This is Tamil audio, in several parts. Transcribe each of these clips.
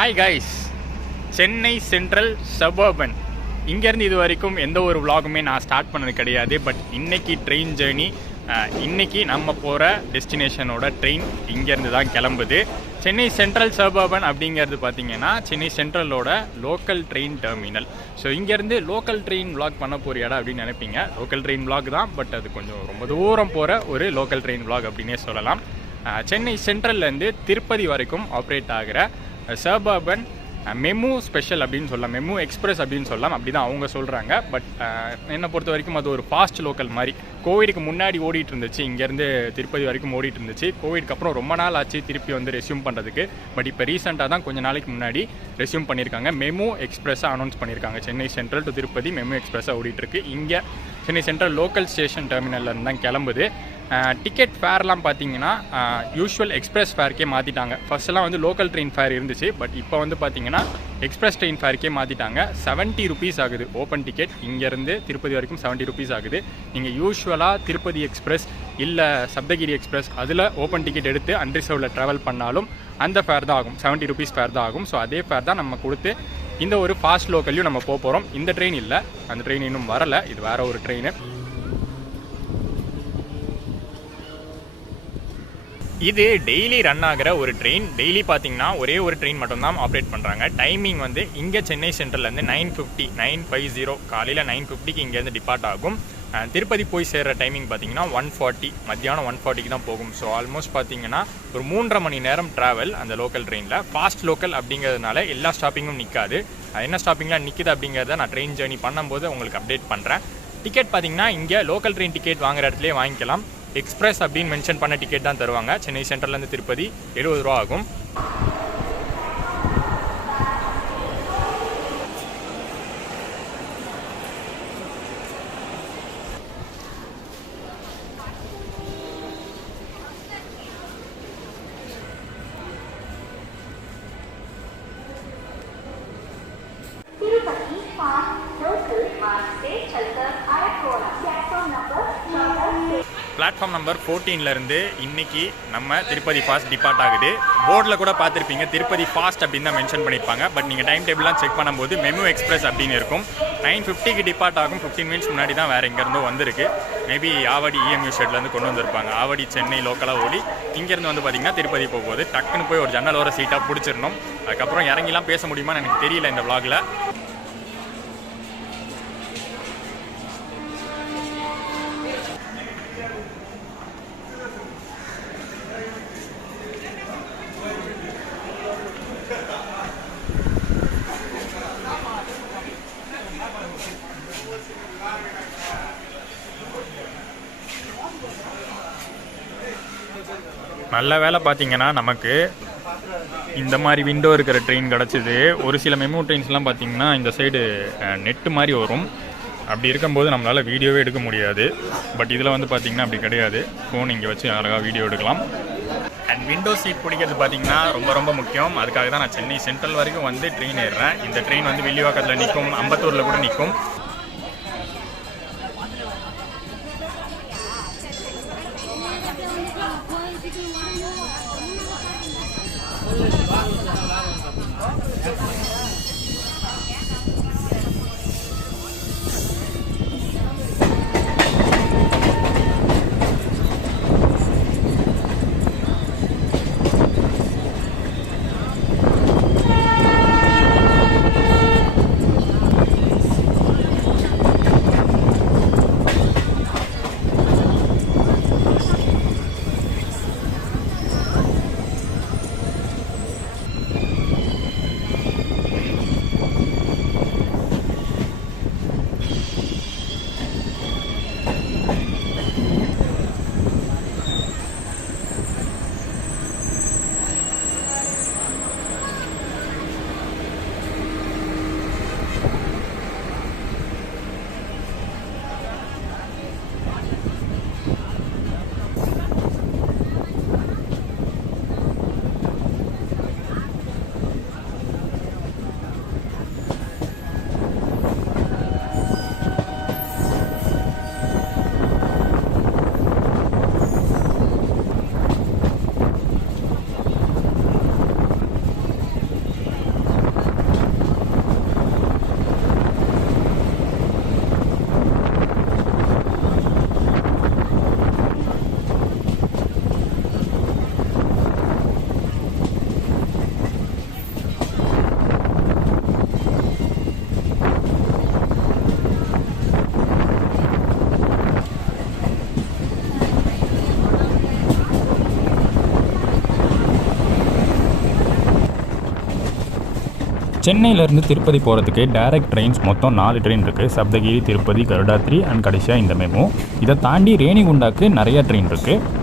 Hi guys, Chennai central suburban இங்கேருந்து இது வரைக்கும் எந்த ஒரு விலாகுமே நான் ஸ்டார்ட் பண்ணது கிடையாது. பட் இன்றைக்கி ட்ரெயின் ஜேர்னி, இன்றைக்கி நம்ம போகிற டெஸ்டினேஷனோட ட்ரெயின் இங்கேருந்து தான் கிளம்புது. சென்னை சென்ட்ரல் சபர்பன் அப்படிங்கிறது பார்த்திங்கன்னா சென்னை சென்ட்ரலோட லோக்கல் ட்ரெயின் டெர்மினல். ஸோ இங்கேருந்து லோக்கல் ட்ரெயின் விலாக் பண்ண போகிற இடம் அப்படின்னு நினைப்பீங்க. லோக்கல் ட்ரெயின் விலாக் தான், பட் அது கொஞ்சம் ரொம்ப தூரம் போகிற ஒரு லோக்கல் ட்ரெயின் விலாக் அப்படின்னே சொல்லலாம். சென்னை சென்ட்ரல்லேருந்து திருப்பதி வரைக்கும் ஆப்ரேட் ஆகிற சபர்பன் மெமு ஸ்பெஷல் அப்படின்னு சொல்லலாம், மெமு எக்ஸ்பிரஸ் அப்படின்னு சொல்லலாம், அப்படி தான் அவங்க சொல்கிறாங்க. பட் என்னை பொறுத்த வரைக்கும் அது ஒரு ஃபாஸ்ட் லோக்கல் மாதிரி. கோவிடுக்கு முன்னாடி ஓடிட்டு இருந்துச்சு, இங்கேருந்து திருப்பதி வரைக்கும் ஓடிட்டு இருந்துச்சு. கோவிடுக்கு அப்புறம் ரொம்ப நாள் ஆச்சு திருப்பி வந்து ரெஸ்யூம் பண்ணுறதுக்கு. பட் இப்போ ரீசெண்டாக தான் கொஞ்சம் நாளைக்கு முன்னாடி ரெஸ்யூம் பண்ணியிருக்காங்க. மெமு எக்ஸ்பிரஸாக அனௌன்ஸ் பண்ணியிருக்காங்க. Chennai central to Tirupati MEMU எக்ஸ்பிரஸாக ஓடிட்டுருக்கு. இங்கே சென்னை சென்ட்ரல் லோக்கல் ஸ்டேஷன் டெர்மினல்லேருந்து தான் கிளம்புது. டிக்கெட் ஃபேர்லாம் பார்த்தீங்கன்னா யூஷுவல் எக்ஸ்பிரஸ் ஃபேருக்கே மாற்றிட்டாங்க. ஃபர்ஸ்ட்லாம் வந்து லோக்கல் ட்ரெயின் ஃபேர் இருந்துச்சு, பட் இப்போ வந்து பார்த்தீங்கன்னா எக்ஸ்பிரஸ் ட்ரெயின் ஃபேருக்கே மாற்றிட்டாங்க. 70 ருபீஸ் ஆகுது ஓப்பன் டிக்கெட். இங்கேருந்து திருப்பதி வரைக்கும் 70 ருபீஸ் ஆகுது. நீங்கள் யூஷுவலாக திருப்பதி எக்ஸ்பிரஸ் இல்லை சப்தகிரி எக்ஸ்பிரஸ் அதில் ஓப்பன் டிக்கெட் எடுத்து அன்ரிசர்வ்டில் ட்ராவல் பண்ணாலும் அந்த ஃபேர் தான் ஆகும், 70 ருபீஸ் ஃபேர் தான் ஆகும். ஸோ அதே ஃபேர் தான் நம்ம கொடுத்து இந்த ஒரு ஃபாஸ்ட் லோக்கல்லையும் நம்ம போக போகிறோம். இந்த ட்ரெயின் இல்லை, அந்த ட்ரெயின் இன்னும் வரலை, இது வேறு ஒரு ட்ரெயின். இது டெய்லி ரன் ஆகிற ஒரு ட்ரெயின். டெய்லி பார்த்தீங்கன்னா ஒரே ஒரு ட்ரெயின் மட்டும்தான் ஆப்ரேட் பண்ணுறாங்க. டைமிங் வந்து இங்கே சென்னை சென்ட்ரல்லேருந்து 9:50 காலையில் 9:50க்கு இங்கேருந்து டிபார்ட் ஆகும். திருப்பதி போய் சேர்கிற டைமிங் பார்த்தீங்கன்னா 1:40 மத்தியானம் 1:40க்கு தான் போகும். ஸோ ஆல்மோஸ்ட் பார்த்தீங்கன்னா ஒரு 3.5 மணி நேரம் ட்ராவல் அந்த லோக்கல் ட்ரெயினில். ஃபாஸ்ட் லோக்கல் அப்படிங்கிறதுனால எல்லா ஸ்டாப்பிங்கும் நிற்காது. என்ன ஸ்டாப்பிங்லாம் நிற்கிது அப்படிங்கிறத நான் ட்ரெயின் ஜேர்னி பண்ணும்போது உங்களுக்கு அப்டேட் பண்ணுறேன். டிக்கெட் பார்த்தீங்கன்னா இங்கே லோக்கல் ட்ரெயின் டிக்கெட் வாங்குற இடத்துலேயே வாங்கிக்கலாம். எக்ஸ்பிரஸ் அப்படின்னு மென்ஷன் பண்ண டிக்கெட் தான் தருவாங்க. சென்னை சென்ட்ரல்லேருந்து திருப்பதி 70 ரூபா ஆகும். பிளாட்ஃபார்ம் நம்பர் 14லேருந்து இன்றைக்கி நம்ம திருப்பதி ஃபாஸ்ட் டிபார்ட் ஆகுது. போர்டில் கூட பார்த்துருப்பீங்க, திருப்பதி ஃபாஸ்ட் அப்படின்னு தான் மென்ஷன் பண்ணியிருப்பாங்க. பட் நீங்கள் டைம் டேபிள்லாம் செக் பண்ணும்போது மெமு எக்ஸ்பிரஸ் அப்படின்னு இருக்கும். 9:50க்கு டிபார்ட் ஆகும். 15 மினிட்ஸ் முன்னாடி தான் வேறு எங்கேருந்தோ வந்திருக்கு. மேபி ஆவடி EMU ஷெட்லேருந்து கொண்டு வந்திருப்பாங்க. ஆவடி சென்னை லோக்கலாக ஓடி இங்கேருந்து வந்து பார்த்திங்கன்னா திருப்பதி போகும்போது டக்குன்னு போய் ஒரு ஜன்னல் ஓர சீட்டாக பிடிச்சிடணும். அதுக்கப்புறம் இறங்கிலாம் பேச முடியுமான்னு எனக்கு தெரியல இந்த விலாகில். நல்ல வேலை பார்த்தீங்கன்னா நமக்கு இந்த மாதிரி விண்டோ இருக்கிற ட்ரெயின் கிடச்சிது. ஒரு சில மெமோ ட்ரெயின்ஸ்லாம் பார்த்தீங்கன்னா இந்த சைடு நெட்டு மாதிரி வரும். அப்படி இருக்கும்போது நம்மளால் வீடியோவே எடுக்க முடியாது. பட் இதில் வந்து பார்த்திங்கன்னா அப்படி கிடையாது. ஃபோன் இங்கே வச்சு அழகாக வீடியோ எடுக்கலாம். அண்ட் விண்டோ சீட் பிடிக்கிறது பார்த்திங்கன்னா ரொம்ப ரொம்ப முக்கியம். அதுக்காக தான் நான் சென்னை சென்ட்ரல் வரைக்கும் வந்து ட்ரெயின் ஏறுறேன். இந்த ட்ரெயின் வந்து வில்லிவாக்கத்தில் நிற்கும், அம்பத்தூரில் கூட நிற்கும். சென்னையிலேருந்து திருப்பதி போகிறதுக்கு டைரக்ட் ட்ரெயின்ஸ் மொத்தம் 4 ட்ரெயின் இருக்குது. சப்தகிரி, திருப்பதி, கருடாத்ரி அண்ட் கடைசியாக இந்த மெமோ. இதை தாண்டி ரேணிகுண்டாக்கு நிறைய ட்ரெயின் இருக்குது.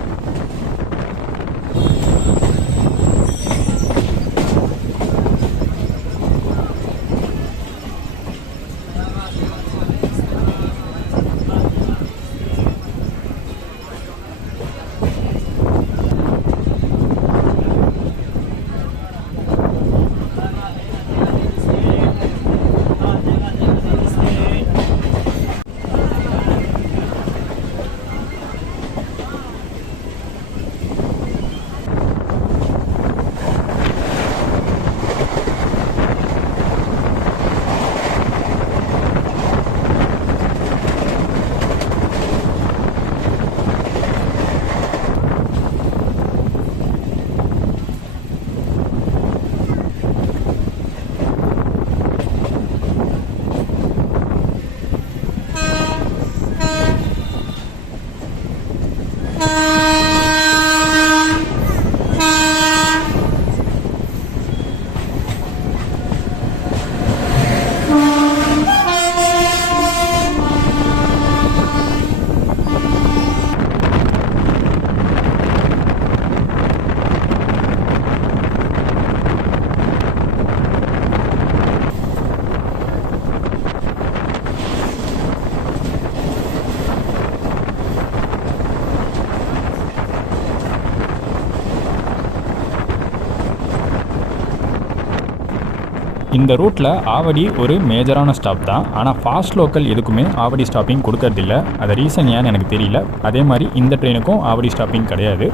இந்த ரூட்டில் ஆவடி ஒரு மேஜரான ஸ்டாப் தான். ஆனால் ஃபாஸ்ட் லோக்கல் எதுக்குமே ஆவடி ஸ்டாப்பிங் கொடுக்கறதில்ல. அது ரீசன் ஏன்னு எனக்கு தெரியல. அதே மாதிரி இந்த ட்ரெயினுக்கும் ஆவடி ஸ்டாப்பிங் கிடையாது.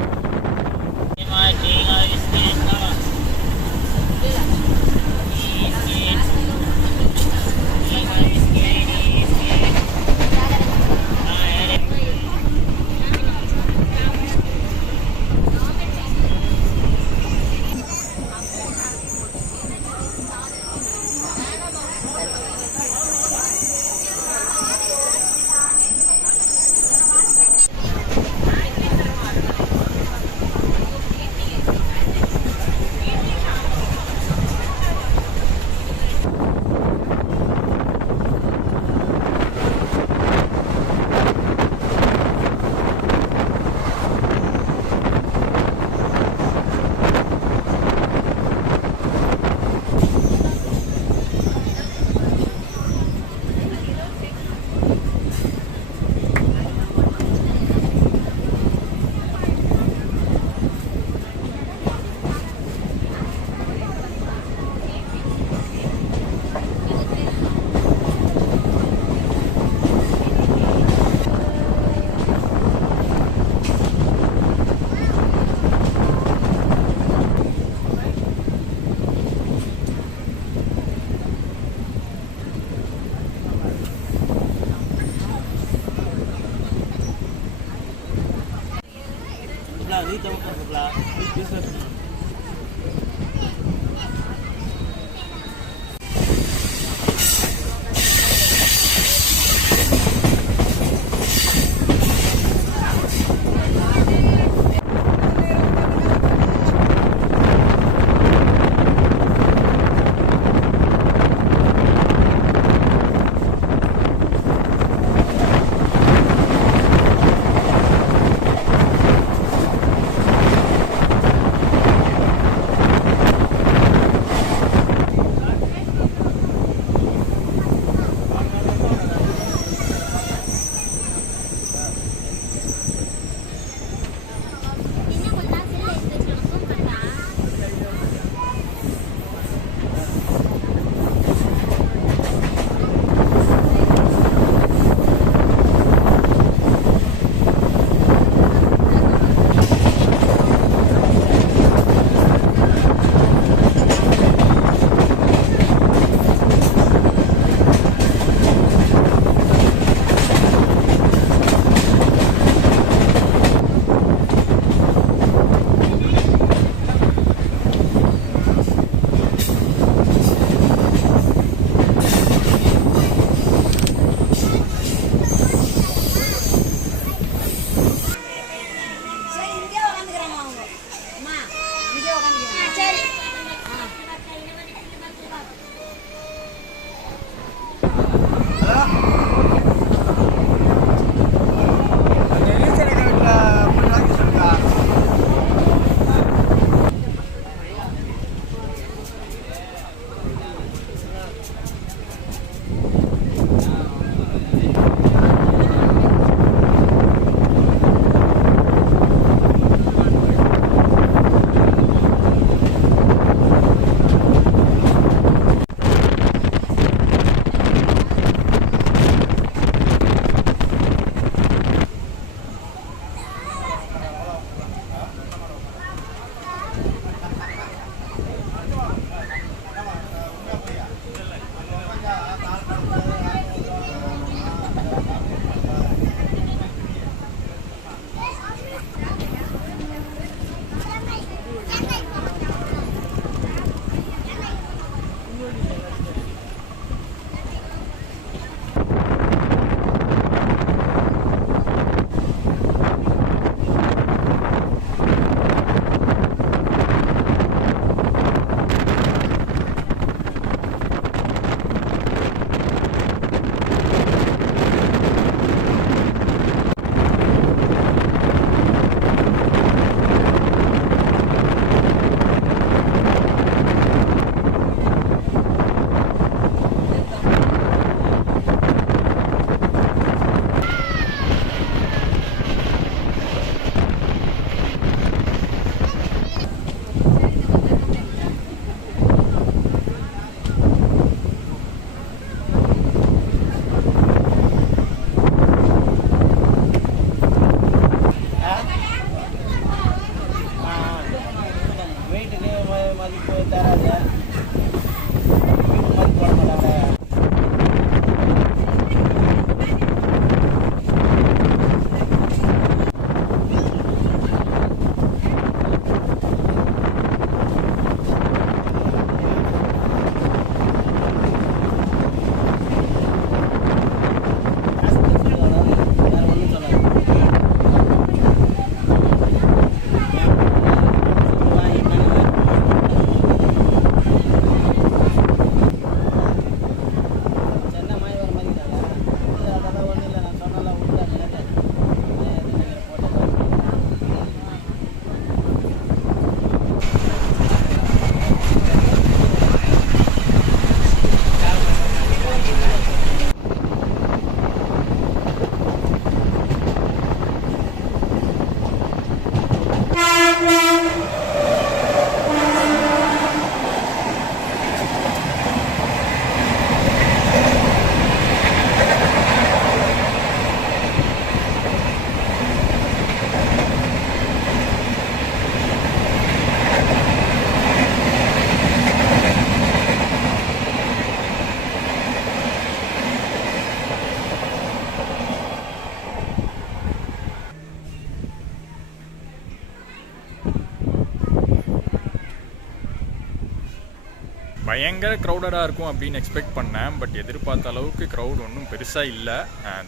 பயங்கர க்ரௌடடாக இருக்கும் அப்படின்னு எக்ஸ்பெக்ட் பண்ணேன். பட் எதிர்பார்த்த அளவுக்கு க்ரௌட் ஒன்றும் பெருசாக இல்லை.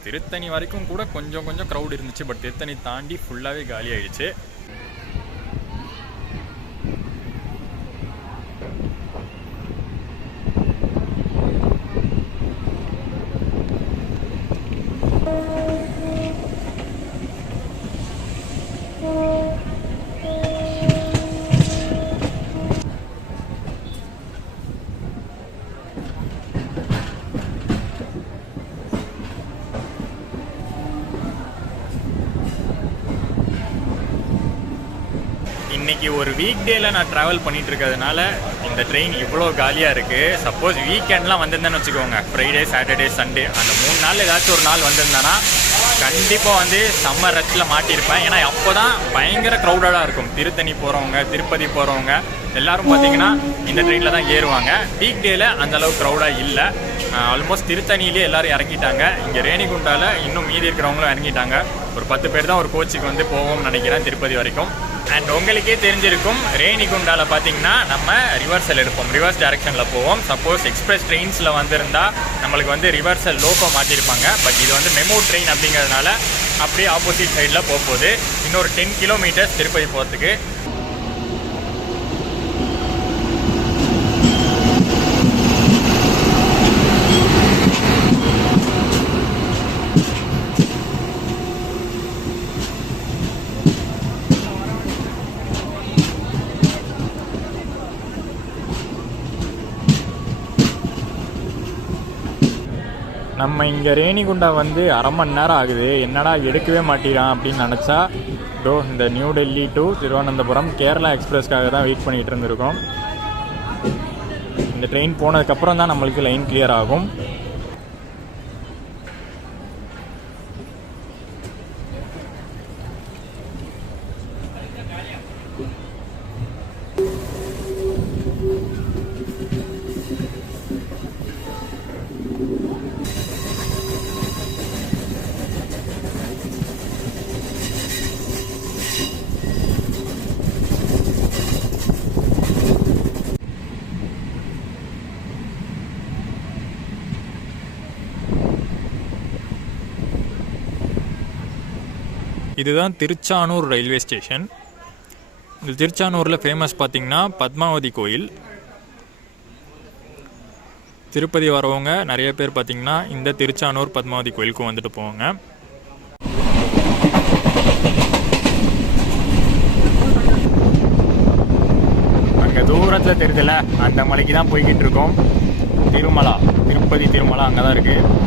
திருத்தணி வரைக்கும் கூட கொஞ்சம் க்ரௌட் இருந்துச்சு. பட் திருத்தணி தாண்டி ஃபுல்லாகவே காலி ஆயிடுச்சு. இன்றைக்கி ஒரு வீக் டேயில் நான் ட்ராவல் பண்ணிகிட்டு இருக்கிறதுனால இந்த ட்ரெயின் இவ்வளோ காலியாக இருக்குது. சப்போஸ் வீக்கெண்ட்லாம் வந்திருந்தேன்னு வச்சுக்கோங்க, ஃப்ரைடே சாட்டர்டே சண்டே அந்த 3 நாள் ஏதாச்சும் ஒரு நாள் வந்திருந்தேன்னா கண்டிப்பாக வந்து சம்மர் ரஷ்ஷில் மாட்டியிருப்பேன். ஏன்னா அப்போ தான் பயங்கர க்ரௌடடாக இருக்கும். திருத்தணி போகிறவங்க, திருப்பதி போகிறவங்க எல்லோரும் பார்த்திங்கன்னா இந்த ட்ரெயினில் தான் ஏறுவாங்க. வீக் டேயில் அந்தளவுக்கு க்ரௌடாக இல்லை. ஆல்மோஸ்ட் திருத்தணியிலே எல்லோரும் இறங்கிட்டாங்க. இங்கே ரேணிகுண்டாவில் இன்னும் மீதி இருக்கிறவங்களும் இறங்கிட்டாங்க. ஒரு 10 பேர் தான் ஒரு கோச்சுக்கு வந்து போவோம்னு நினைக்கிறேன் திருப்பதி வரைக்கும். அண்ட் உங்களுக்கே தெரிஞ்சிருக்கும், ரேணிகுண்டாவில் பார்த்தீங்கன்னா நம்ம ரிவர்சல் எடுப்போம், ரிவர்ஸ் டைரக்ஷனில் போவோம். சப்போஸ் எக்ஸ்பிரஸ் ட்ரெயின்ஸில் வந்திருந்தால் நம்மளுக்கு வந்து ரிவர்சல் லோக்கோ மாற்றிருப்பாங்க. பட் இது வந்து மெமோ ட்ரெயின் அப்படிங்கிறதுனால அப்படியே ஆப்போசிட் சைடில் போகும்போது இன்னொரு 10 கிலோமீட்டர்ஸ் திருப்பதி போகிறதுக்கு. நம்ம இங்கே ரேணிகுண்டா வந்து அரை மணி நேரம் ஆகுது. என்னடா எடுக்கவே மாட்டேறான் அப்படின்னு நினச்சா, இந்த நியூ டெல்லி டு திருவனந்தபுரம் கேரளா எக்ஸ்பிரஸ்க்காக தான் வெயிட் பண்ணிகிட்டு இருந்திருக்கோம். இந்த ட்ரெயின் போனதுக்கப்புறம் தான் நம்மளுக்கு லைன் கிளியர் ஆகும். இதுதான் திருச்சானூர் ரயில்வே ஸ்டேஷன். இந்த திருச்சானூரில் ஃபேமஸ் பார்த்திங்கன்னா பத்மாவதி கோயில். திருப்பதி வரவங்க நிறைய பேர் பார்த்திங்கன்னா இந்த திருச்சானூர் பத்மாவதி கோயிலுக்கும் வந்துட்டு போவாங்க. அங்கே தூரத்தில் தெரியுதுல, அந்த மலைக்கு தான் போய்கிட்டு இருக்கோம். திருமலா, திருப்பதி திருமலா அங்கே தான் இருக்குது.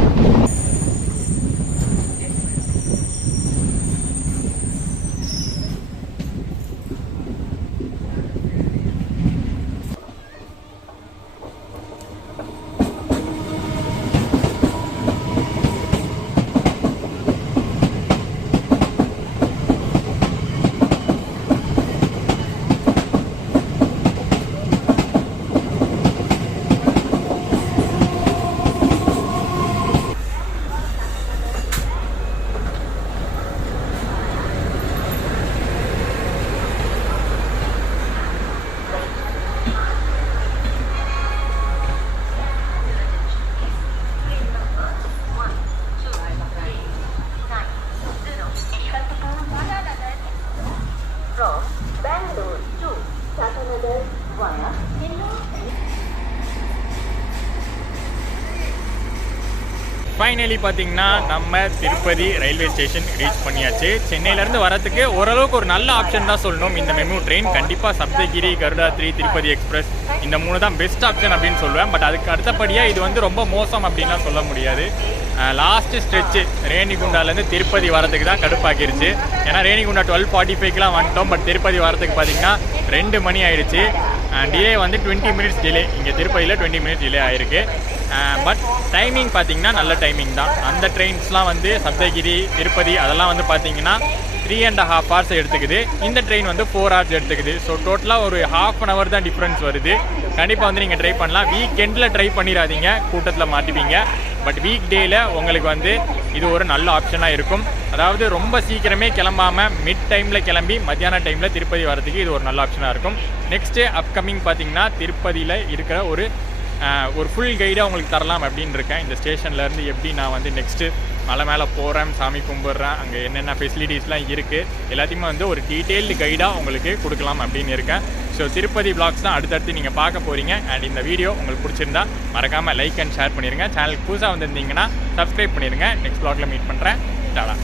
ஃபைனலி பார்த்தீங்கன்னா நம்ம திருப்பதி ரயில்வே ஸ்டேஷன் ரீச் பண்ணியாச்சு. சென்னையிலேருந்து வரதுக்கு ஓரளவுக்கு ஒரு நல்ல ஆப்ஷன் தான் சொல்லணும் இந்த மெமு ட்ரெயின். கண்டிப்பாக சப்தகிரி, கருடாத்ரி, திருப்பதி எக்ஸ்பிரஸ் இந்த 3 தான் பெஸ்ட் ஆப்ஷன் அப்படின்னு சொல்லுவேன். பட் அதுக்கு அடுத்தபடியாக இது வந்து ரொம்ப மோசம் அப்படின்லாம் சொல்ல முடியாது. லாஸ்ட்டு ஸ்ட்ரெச்சு ரேணிகுண்டாலேருந்து திருப்பதி வரதுக்கு தான் கடுப்பாக்கிருச்சு. ஏன்னா ரேணிகுண்டா 12:45க்கெலாம் வந்துட்டோம். பட் திருப்பதி வரதுக்கு பார்த்திங்கன்னா 2 மணி ஆயிடுச்சு. டிலே வந்து 20 மினிட்ஸ் டிலே. இங்கே திருப்பதியில் 20 மினிட்ஸ் டிலே ஆகிருக்கு. பட் டைமிங் பார்த்திங்கன்னா நல்ல டைமிங் தான். அந்த ட்ரெயின்ஸ்லாம் வந்து சப்தகிரி, திருப்பதி அதெல்லாம் வந்து பார்த்திங்கன்னா 3.5 hours எடுத்துக்குது. இந்த ட்ரெயின் வந்து 4 hours எடுத்துக்குது. ஸோ டோட்டலாக ஒரு ½ an hour தான் டிஃப்ரென்ஸ் வருது. கண்டிப்பாக வந்து நீங்கள் ட்ரை பண்ணலாம். வீக்கெண்டில் ட்ரை பண்ணிடாதீங்க, கூட்டத்தில் மாட்டிப்பீங்க. பட் வீக் டேயில் உங்களுக்கு வந்து இது ஒரு நல்ல ஆப்ஷனாக இருக்கும். அதாவது ரொம்ப சீக்கிரமே கிளம்பாமல் மிட் டைமில் கிளம்பி மத்தியான டைமில் திருப்பதி வரதுக்கு இது ஒரு நல்ல ஆப்ஷனாக இருக்கும். நெக்ஸ்ட்டு அப்கமிங் பார்த்திங்கன்னா திருப்பதியில் இருக்கிற ஒரு ஒரு ஃபுல் கைடாக உங்களுக்கு தரலாம் அப்படின்னு இருக்கேன். இந்த ஸ்டேஷன்லேருந்து எப்படி நான் வந்து நெக்ஸ்ட்டு மலை மேலே போகிறேன், சாமி கும்பிட்றேன், அங்கே என்னென்ன ஃபெசிலிட்டிஸ்லாம் இருக்குது எல்லாத்தையுமே வந்து ஒரு டீட்டெயில்டு கைடாக உங்களுக்கு கொடுக்கலாம் அப்படின்னு இருக்கேன். ஸோ திருப்பதி vlogs தான் அடுத்தடுத்து நீங்கள் பார்க்க போகிறீங்க. அண்ட் இந்த வீடியோ உங்களுக்கு பிடிச்சிருந்தா மறக்காமல் லைக் அண்ட் ஷேர் பண்ணிடுங்க. சேனலுக்கு புதுசாக வந்திருந்தீங்கன்னா சப்ஸ்கிரைப் பண்ணிடுங்க. நெக்ஸ்ட் vlogல மீட் பண்ணுறேன். டாடா.